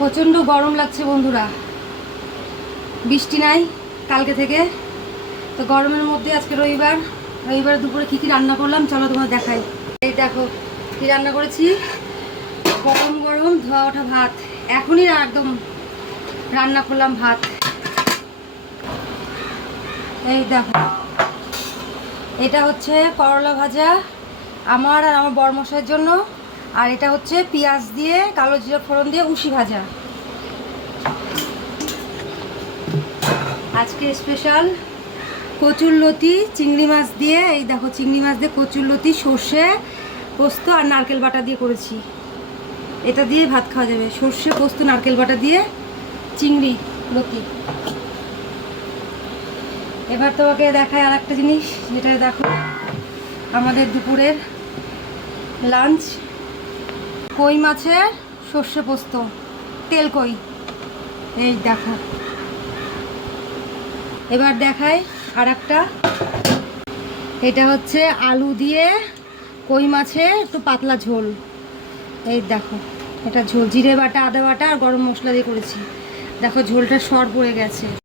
প্রচণ্ড গরম লাগছে বন্ধুরা, বৃষ্টি নাই কালকে থেকে। তো গরমের মধ্যে আজকে রবিবার দুপুরে কী কী রান্না করলাম চলো তোমার দেখাই। এই দেখো কী রান্না করেছি, গরম গরম ধোয়া ওঠা ভাত। এখনই একদম রান্না করলাম ভাত। এই দেখো এটা হচ্ছে করলা ভাজা আমার আর আমার বরমশাইয়ের জন্য, আর এটা হচ্ছে পেঁয়াজ দিয়ে কালো জিরা ফোড়ন দিয়ে উশি ভাজা। আজকে স্পেশাল কচুরলতি চিংড়ি মাছ দিয়ে, এই দেখো চিংড়ি মাছ দিয়ে কচুরলতি সর্ষে পোস্ত আর নারকেল বাটা দিয়ে করেছি। এটা দিয়ে ভাত খাওয়া যাবে, সর্ষে পোস্ত নারকেল বাটা দিয়ে চিংড়ি লতি। এবার তোমাকে দেখায় আর একটা জিনিস, যেটা দেখো আমাদের দুপুরের লাঞ্চ, কই মাছের সর্ষে পোস্ত তেল কই। এই দেখো এবার দেখায় আর একটা, এটা হচ্ছে আলু দিয়ে কই মাছের একটু পাতলা ঝোল। এই দেখো এটা ঝোল জিরে বাটা আদা বাটা আর গরম মশলা দিয়ে করেছি। দেখো ঝোলটা সর পড়ে গেছে।